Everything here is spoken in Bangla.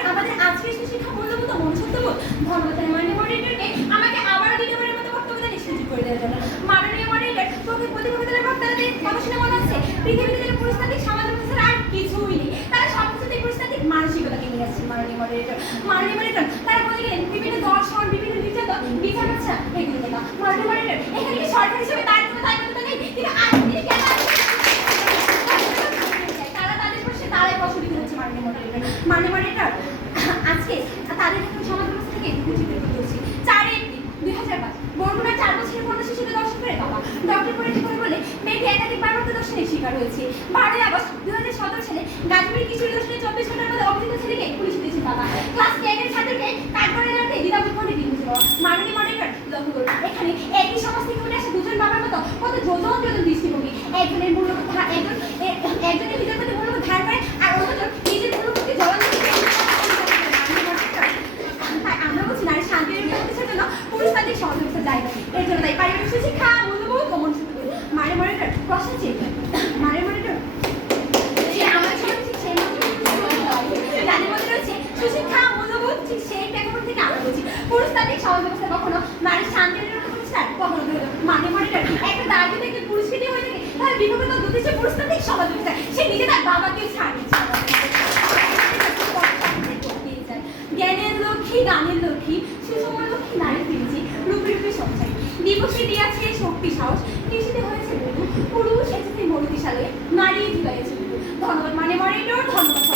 মডারেটর আমাদের আজকের শিক্ষা মূল্যবোধ ও মনুষ্যত্ববোধ ধন্যবাদ মাননীয় মডারেটরকে আমাকে আবারও দ্বিতীয়বারের মতো বক্তব্য দেন সুযোগ করে দেওয়ার জন্য। মাননীয় মডারেটর প্রতিপক্ষের বক্তাদের কথা শুনে মনে হচ্ছে পৃথিবীতে যেন পুরুষতান্ত্রিক সমাজ ব্যবস্থা আর কিছুই নেই, তারা সবকিছুতে পুরুষতান্ত্রিক মানসিকতাকে নিয়ে আসছে। মাননীয় মডারেটর তারা বলে গেলেন বিভিন্ন দর্শন বিভিন্ন নির্যাতন বিচার হচ্ছে এগুলো কথা। মাননীয় মডারেটর এখানে কি সরকার হিসেবে তার কোনো দায়িত্ব নেই, কিন্তু আজ তিনি কেন তারা তাদের প্রশ্নে তারাই প্রশ্নিত হচ্ছে। মাননীয় মডারেটর আজকে তাদের সমাজ ব্যবস্থা থেকে চিত্রিত করছি। 4 এপ্রিল 2005 বরগুনার 4 বছরের কন্যা শিশুকে দর্শন করে বাবা ডক্টর পরিচয় করে বলে মেয়েটি একাধিকবার দর্শনের শিকার হয়েছে। 12 আগস্ট 2017 সালে গাজীপুরের কিশোরী দর্শনে 24 ঘন্টার মধ্যে অভিযুক্ত ছেলেকে পুলিশ দিয়েছে বাবা। ক্লাস 10 এর ছাত্রকে কাঠগড়ায় রাখতে দ্বিধাবোধ করে দিয়েছিল। মাননীয় মডারেটর লক্ষ্য করুন এখানে একই সমাজ থেকে উঠে আসে দুজন বাবার মতো কত যোজন দৃষ্টিভঙ্গি। একজনের মূল্যবোধ একজনের ভিতর প্রতি মূল্যবোধ ধার করে আর অন্যজন নিজের মূল্যবোধকে জবান দিতে। আমরা বলছি নারী শান্তির প্রতিষ্ঠার জন্য পুরুষতান্ত্রিক সমাজ ব্যবস্থা দায়ী। এর জন্য দায়ী পারিবারিক সুশিক্ষা মূল্যবোধ ও মনুষ্যত্ববোধ। মাননীয় মডারেটর প্রশ্ন চেয়ে মাননীয় মডারেটর যাদের মধ্যে রয়েছে সুশিক্ষা মূল্যবোধ ঠিক সেই প্রেক্ষাপট থেকে আমরা বলছি পুরুষতান্ত্রিক সমাজ ব্যবস্থা কখনো নারী শান্তির প্রতিষ্ঠা কখনো মাননীয় মডারেটর একটা দায়িত্ব থেকে পুরুষকে দিয়ে হয়ে থাকে তাহলে বিভক্ত দুদেশে পুরুষতান্ত্রিক সমাজ ব্যবস্থা সে নিজে তার বাবাকেও ছাড় দিচ্ছে। জ্ঞানের লক্ষ্মী গানের লক্ষ্মী সুষম লক্ষ্মী নারী ফিরেছি রূপে রূপে সংসারী দিবসে দিয়াছে শক্তি সাহস কৃষিতে হয়েছে পুরুষ এসেছে মরুতিশালয়ে নারী জুড়াইছে। ধন্যবাদ মাননীয় মডারেটর, ধন্যবাদ।